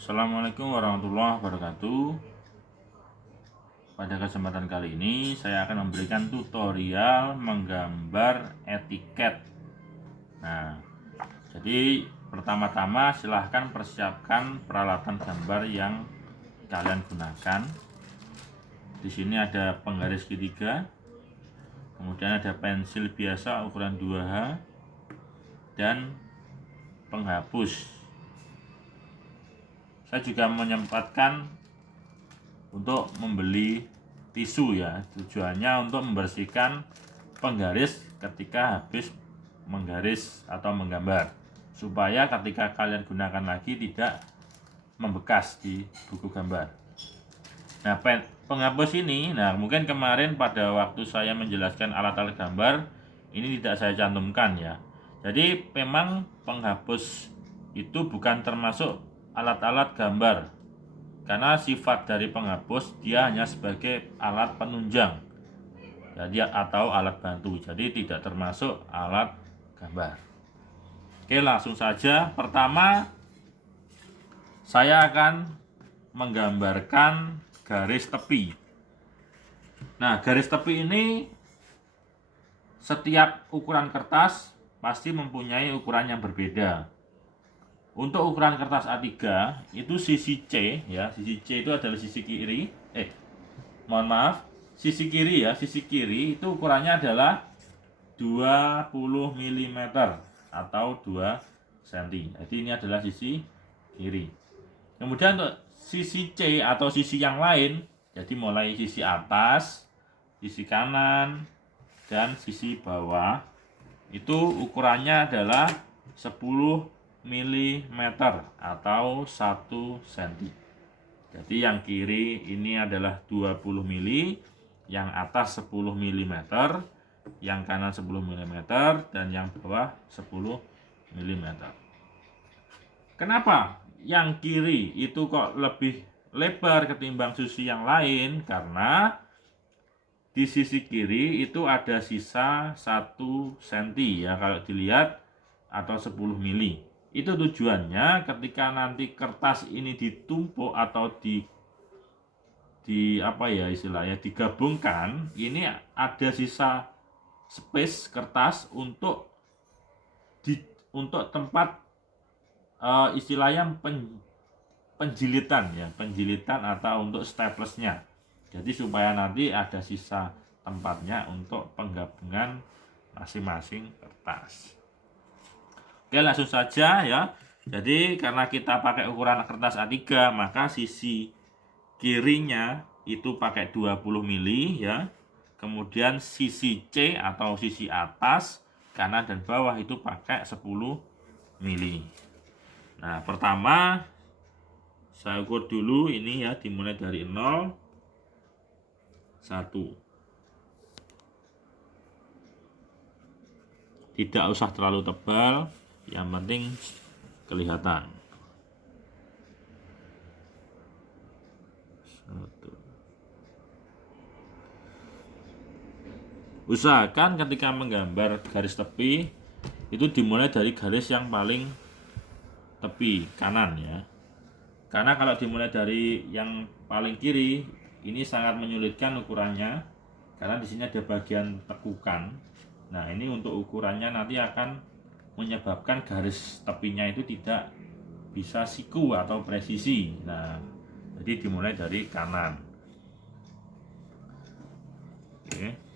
Assalamualaikum warahmatullahi wabarakatuh. Pada kesempatan kali ini saya akan memberikan tutorial menggambar etiket. Nah, jadi pertama-tama silahkan persiapkan peralatan gambar yang kalian gunakan. Di sini ada penggaris segitiga, kemudian ada pensil biasa ukuran 2H dan penghapus. Saya juga menyempatkan untuk membeli tisu ya, tujuannya untuk membersihkan penggaris ketika habis menggaris atau menggambar, supaya ketika kalian gunakan lagi tidak membekas di buku gambar. Nah, penghapus ini, mungkin kemarin pada waktu saya menjelaskan alat-alat gambar ini tidak saya cantumkan ya. Jadi memang penghapus itu bukan termasuk alat-alat gambar, karena sifat dari penghapus dia hanya sebagai alat penunjang jadi atau alat bantu, jadi tidak termasuk alat gambar. Oke, langsung saja. Pertama saya akan menggambarkan garis tepi. Nah, garis tepi ini setiap ukuran kertas pasti mempunyai ukuran yang berbeda. Untuk ukuran kertas A3 itu sisi C ya, sisi C itu adalah sisi kiri. Sisi kiri ya, sisi kiri itu ukurannya adalah 20 mm atau 2 cm. Jadi ini adalah sisi kiri. Kemudian untuk sisi C atau sisi yang lain, jadi mulai sisi atas, sisi kanan, dan sisi bawah itu ukurannya adalah 10 mm atau 1 cm. Jadi yang kiri ini adalah 20 mm, yang atas 10 mm, yang kanan 10 mm, dan yang bawah 10 mm. Kenapa yang kiri itu kok lebih lebar ketimbang sisi yang lain? Karena di sisi kiri itu ada sisa 1 cm ya, kalau dilihat, atau 10 mm. Itu tujuannya ketika nanti kertas ini ditumpuk atau digabungkan, ini ada sisa space kertas untuk tempat istilahnya penjilitan ya, penjilitan atau untuk staplesnya. Jadi supaya nanti ada sisa tempatnya untuk penggabungan masing-masing kertas. Oke, langsung saja ya. Jadi karena kita pakai ukuran kertas A3, maka sisi kirinya itu pakai 20 mm ya. Kemudian sisi C atau sisi atas, kanan dan bawah itu pakai 10 mm. Nah, pertama saya ukur dulu ini ya, dimulai dari 0, 1. Tidak usah terlalu tebal, yang penting kelihatan. 1. Usahakan ketika menggambar garis tepi itu dimulai dari garis yang paling tepi kanan ya. Karena kalau dimulai dari yang paling kiri ini sangat menyulitkan ukurannya, karena di sini ada bagian tekukan. Nah, ini untuk ukurannya nanti akan menyebabkan garis tepinya itu tidak bisa siku atau presisi. Nah, jadi dimulai dari kanan. Oke.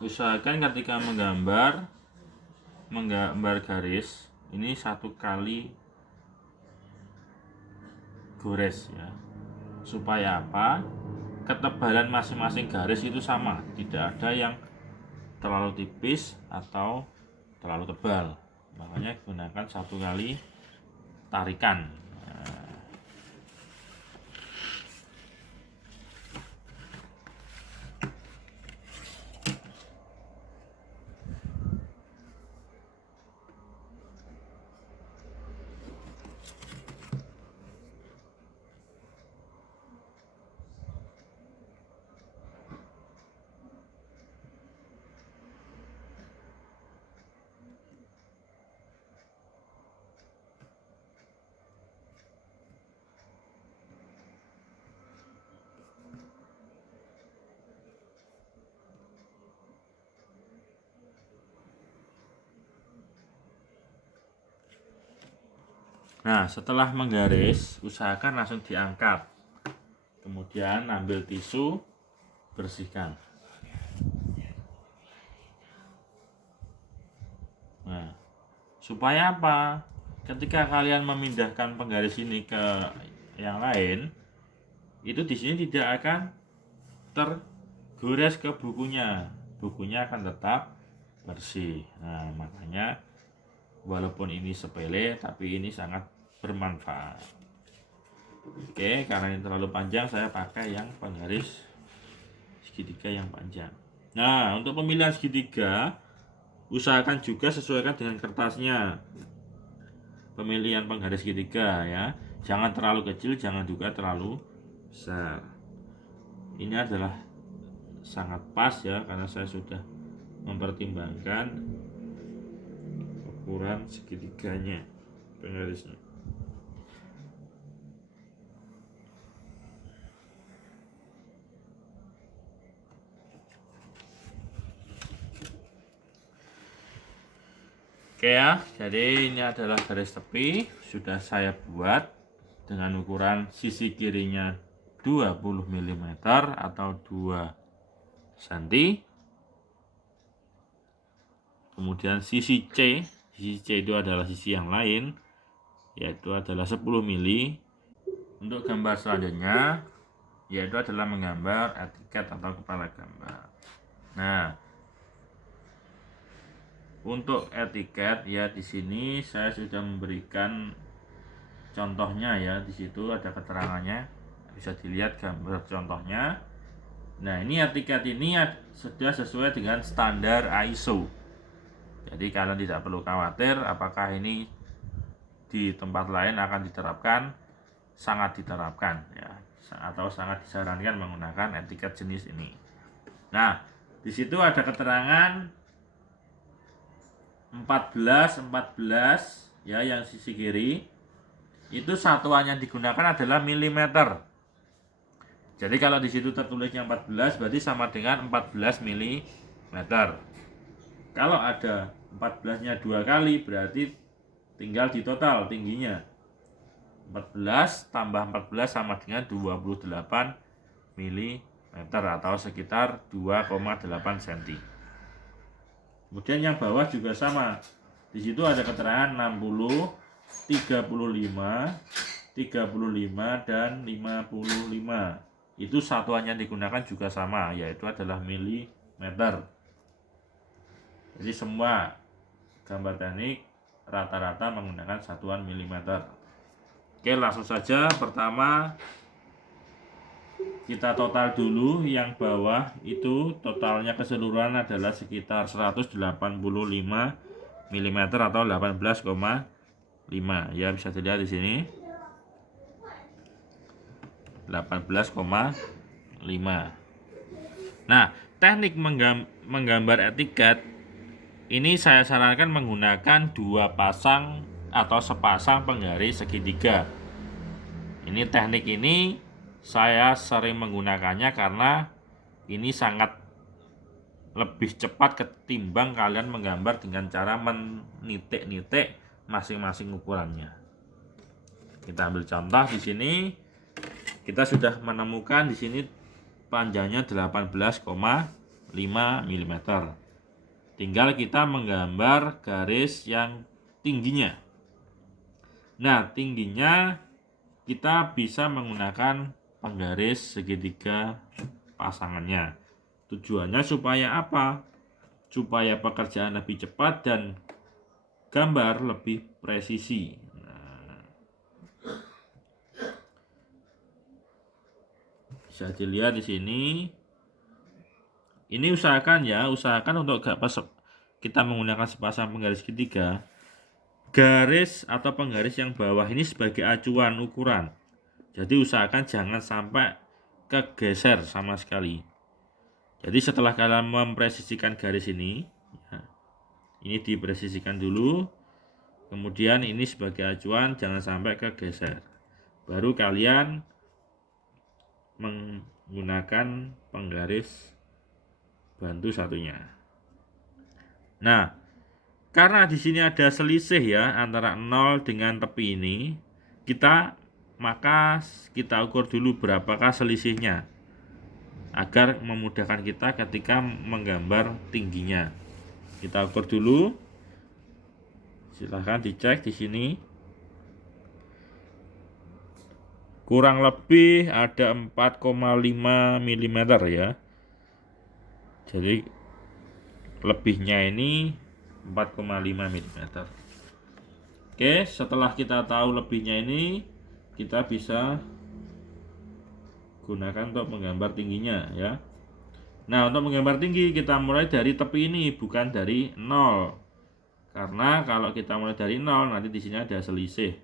Usahakan ketika menggambar garis ini 1 kali gores ya. Supaya apa? Ketebalan masing-masing garis itu sama, tidak ada yang terlalu tipis atau terlalu tebal. Makanya gunakan 1 kali tarikan. Nah, setelah menggaris, usahakan langsung diangkat. Kemudian ambil tisu, bersihkan. Nah, supaya apa? Ketika kalian memindahkan penggaris ini ke yang lain, itu di sini tidak akan tergores ke bukunya. Bukunya akan tetap bersih. Nah, makanya walaupun ini sepele, tapi ini sangat bermanfaat. Oke, karena ini terlalu panjang, saya pakai yang penggaris segitiga yang panjang. Nah, untuk pemilihan segitiga, usahakan juga sesuaikan dengan kertasnya. Pemilihan penggaris segitiga ya, jangan terlalu kecil, jangan juga terlalu besar. Ini adalah sangat pas ya, karena saya sudah mempertimbangkan ukuran segitiganya penggarisnya. Oke ya, jadi ini adalah garis tepi sudah saya buat dengan ukuran sisi kirinya 20 mm atau 2 cm. Kemudian sisi C itu adalah sisi yang lain, yaitu adalah 10 mm. Untuk gambar selanjutnya yaitu adalah menggambar etiket atau kepala gambar. Nah, untuk etiket ya, di sini saya sudah memberikan contohnya ya, di situ ada keterangannya, bisa dilihat gambar contohnya. Nah, ini etiket ini sudah sesuai dengan standar ISO. Jadi kalian tidak perlu khawatir apakah ini di tempat lain akan diterapkan, sangat diterapkan ya, atau sangat disarankan menggunakan etiket jenis ini. Nah, di situ ada keterangan 14 ya, yang sisi kiri itu satuan yang digunakan adalah milimeter. Jadi kalau di situ tertulisnya 14 berarti sama dengan 14 mm. Kalau ada 14-nya 2 kali berarti tinggal di total tingginya. 14 tambah 14 sama dengan 28 mm atau sekitar 2,8 cm. Kemudian yang bawah juga sama. Di situ ada keterangan 60, 35, 35 dan 55. Itu satuan yang digunakan juga sama, yaitu adalah milimeter. Jadi semua gambar teknik rata-rata menggunakan satuan milimeter. Oke, langsung saja. Pertama kita total dulu. Yang bawah itu totalnya keseluruhan adalah sekitar 185 mm atau 18,5 ya, bisa dilihat di sini 18,5. Nah, teknik menggambar etiket ini saya sarankan menggunakan 2 pasang atau sepasang penggaris segitiga. Ini teknik ini saya sering menggunakannya karena ini sangat lebih cepat ketimbang kalian menggambar dengan cara menitik-nitik masing-masing ukurannya. Kita ambil contoh di sini. Kita sudah menemukan di sini panjangnya 18,5 mm. Tinggal kita menggambar garis yang tingginya. Nah, tingginya kita bisa menggunakan penggaris segitiga pasangannya. Tujuannya supaya apa? Supaya pekerjaan lebih cepat dan gambar lebih presisi. Nah, bisa dilihat di sini. Ini usahakan untuk kita menggunakan sepasang penggaris segitiga. Garis atau penggaris yang bawah ini sebagai acuan ukuran. Jadi usahakan jangan sampai kegeser sama sekali. Jadi setelah kalian mempresisikan garis ini, ya, ini dipresisikan dulu. Kemudian ini sebagai acuan, jangan sampai kegeser. Baru kalian menggunakan penggaris bantu satunya. Nah, karena di sini ada selisih ya antara 0 dengan tepi ini, maka kita ukur dulu berapakah selisihnya agar memudahkan kita ketika menggambar tingginya. Kita ukur dulu. Silahkan dicek di sini. Kurang lebih ada 4,5 mm ya. Jadi lebihnya ini 4,5 mm. Oke, setelah kita tahu lebihnya ini, kita bisa gunakan untuk menggambar tingginya ya. Nah, untuk menggambar tinggi kita mulai dari tepi ini, bukan dari 0. Karena kalau kita mulai dari 0, nanti di sini ada selisih.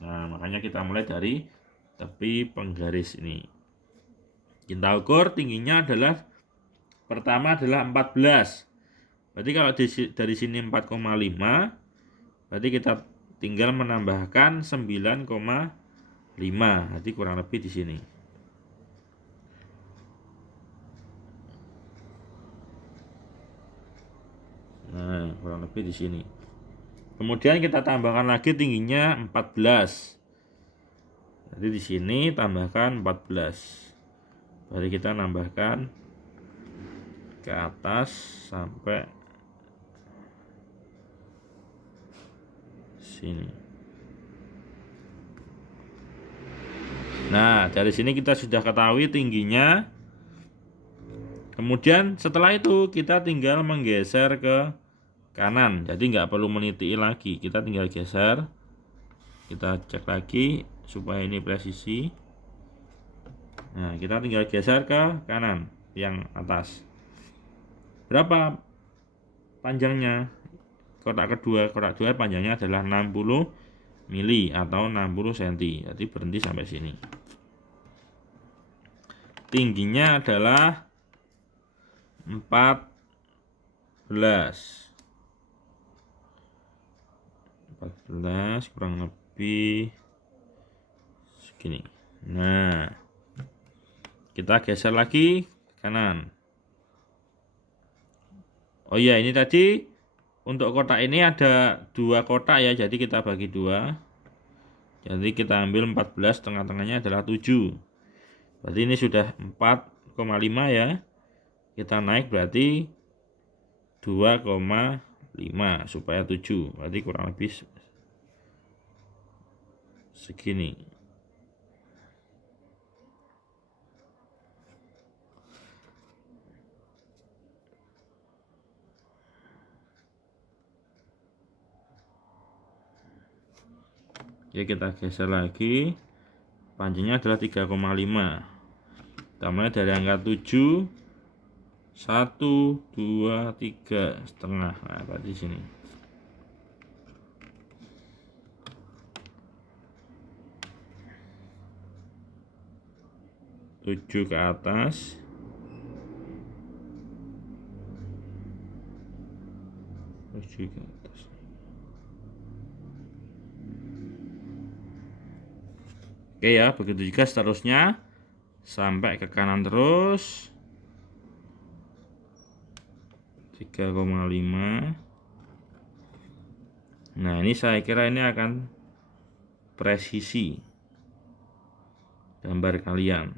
Nah, makanya kita mulai dari tepi penggaris ini. Kita ukur tingginya adalah pertama adalah 14. Berarti kalau dari sini 4,5, berarti kita tinggal menambahkan 9,5. Jadi kurang lebih di sini. Nah, kurang lebih di sini. Kemudian kita tambahkan lagi tingginya 14. Jadi di sini tambahkan 14. Berarti kita nambahkan ke atas sampai sini. Nah, dari sini kita sudah ketahui tingginya. Kemudian setelah itu kita tinggal menggeser ke kanan. Jadi nggak perlu meniti lagi. Kita tinggal geser. Kita cek lagi supaya ini presisi. Nah, kita tinggal geser ke kanan yang atas. Berapa panjangnya? Kotak dua panjangnya adalah 60 mili atau 60 cm. Jadi berhenti sampai sini. Tingginya adalah 14 kurang lebih segini. Nah, kita geser lagi ke kanan. Oh iya, ini tadi untuk kotak ini ada 2 kotak ya, jadi kita bagi 2. Jadi kita ambil 14, tengah-tengahnya adalah 7. Berarti ini sudah 4,5 ya. Kita naik berarti 2,5 supaya 7. Berarti kurang lebih segini. Oke, kita geser lagi. Panjangnya adalah 3,5. Kita mulai dari angka 7. 1, 2, 3 setengah. Nah, berarti sini. Tujuh ke atas. Tujuh ke atas. Oke ya, begitu juga seterusnya sampai ke kanan terus 3,5. Nah, ini saya kira ini akan presisi gambar kalian.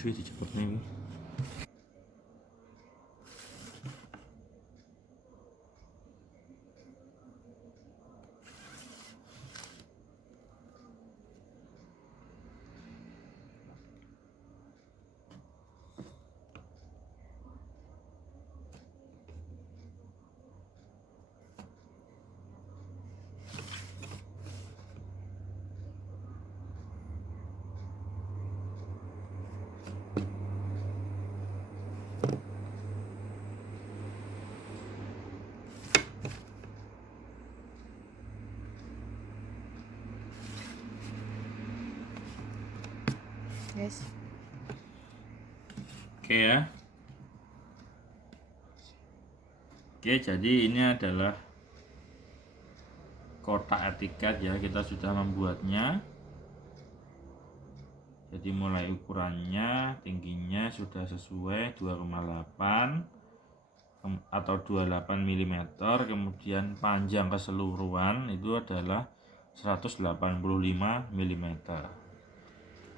suwi dicepetne iki. Yes. Oke ya. Oke, jadi ini adalah kotak etiket ya, kita sudah membuatnya. Jadi mulai ukurannya, tingginya sudah sesuai 2,8 atau 28 mm, kemudian panjang keseluruhan itu adalah 185 mm.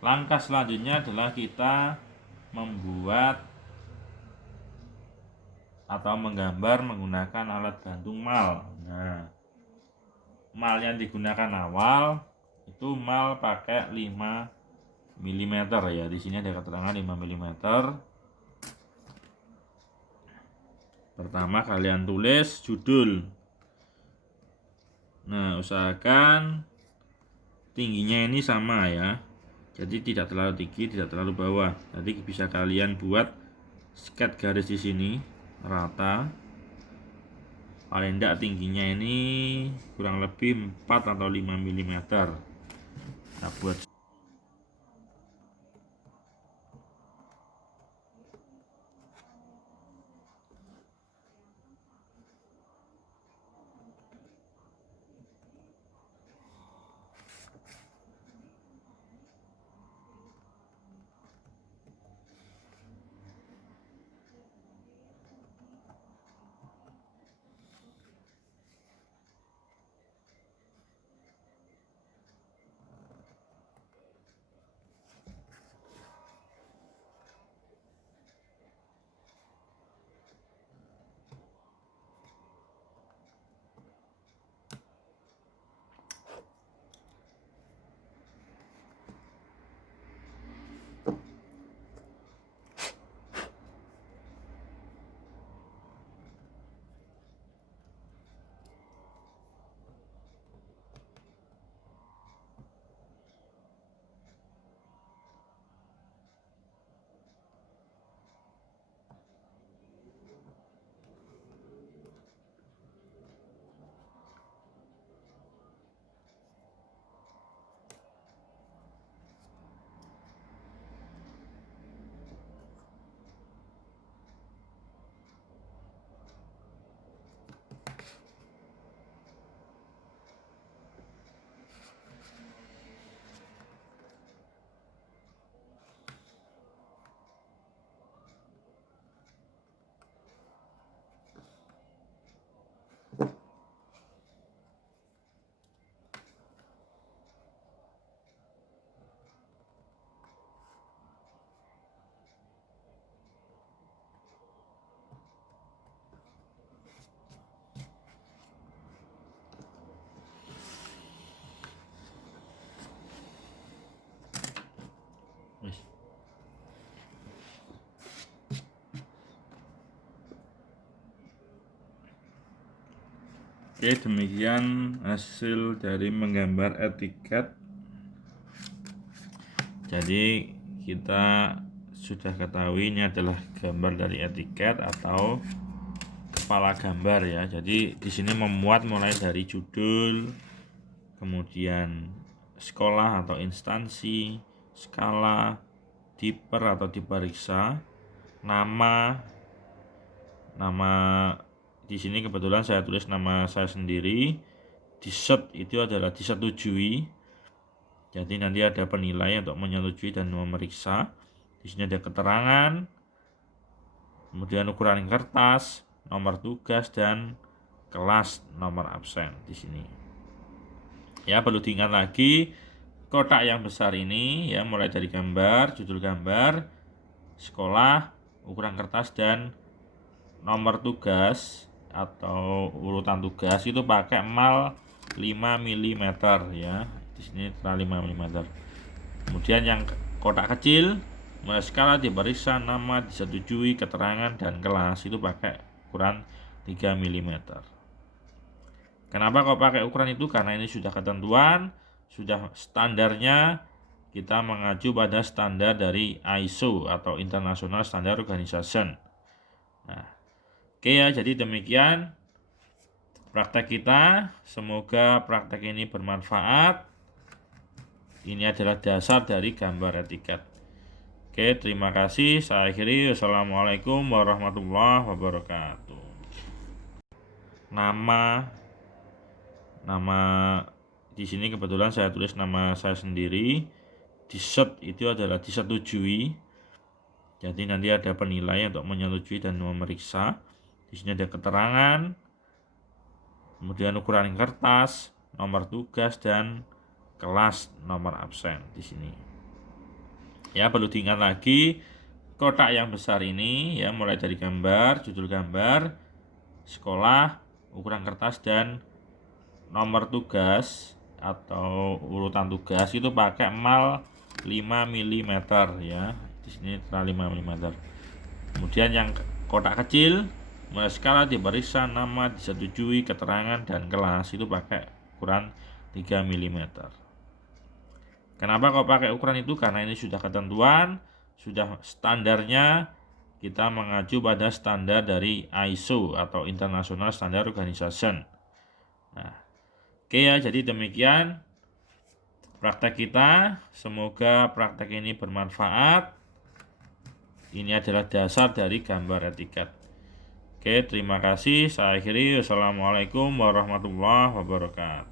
Langkah selanjutnya adalah kita membuat atau menggambar menggunakan alat bantu mal. Nah, mal yang digunakan awal itu mal pakai 5 mm ya. Di sini ada keterangan 5 mm. Pertama kalian tulis judul. Nah, usahakan tingginya ini sama ya. Jadi tidak terlalu tinggi, tidak terlalu bawah. Nanti bisa kalian buat sket garis di sini rata. Paling tidak tingginya ini kurang lebih 4 atau 5 mm. Nah, buat Oke, demikian hasil dari menggambar etiket. Jadi kita sudah ketahui ini adalah gambar dari etiket atau kepala gambar ya. Jadi di sini memuat mulai dari judul, kemudian sekolah atau instansi, skala, diper atau diperiksa, nama di sini kebetulan saya tulis nama saya sendiri. Diset itu adalah disetujui. Jadi nanti ada penilai untuk menyetujui dan memeriksa. Di sini ada keterangan, kemudian ukuran kertas, nomor tugas dan kelas nomor absen di sini. Ya, perlu diingat lagi kotak yang besar ini ya, mulai dari gambar, judul gambar, sekolah, ukuran kertas, dan nomor tugas atau urutan tugas itu pakai mal 5 mm ya. Di sini 5 mm. Kemudian yang kotak kecil, mulai skala diperiksa, nama disetujui, keterangan dan kelas itu pakai ukuran 3 mm. Kenapa kok pakai ukuran itu? Karena ini sudah ketentuan, sudah standarnya, kita mengacu pada standar dari ISO atau International Standard Organization. Nah, oke ya, jadi demikian praktek kita. Semoga praktek ini bermanfaat. Ini adalah dasar dari gambar etiket. Oke, terima kasih. Saya akhiri. Wassalamualaikum warahmatullahi wabarakatuh. Nama di sini kebetulan saya tulis nama saya sendiri. Diset itu adalah disetujui. Jadi nanti ada penilaian untuk menyetujui dan memeriksa. Di sini ada keterangan, kemudian ukuran kertas, nomor tugas, dan kelas nomor absen di sini. Ya, perlu diingat lagi kotak yang besar ini ya, mulai dari gambar, judul gambar, sekolah, ukuran kertas, dan nomor tugas atau urutan tugas itu pakai mal 5 mm ya. Di sini 5 mm. Kemudian yang kotak kecil, mulai skala diperiksa, nama disetujui, keterangan dan kelas itu pakai ukuran 3 mm. Kenapa kok pakai ukuran itu? Karena ini sudah ketentuan, sudah standarnya, kita mengacu pada standar dari ISO atau International Standard Organization. Nah, oke ya, jadi demikian praktek kita. Semoga praktek ini bermanfaat. Ini adalah dasar dari gambar etiket. Oke, terima kasih. Saya akhiri. Wassalamualaikum warahmatullahi wabarakatuh.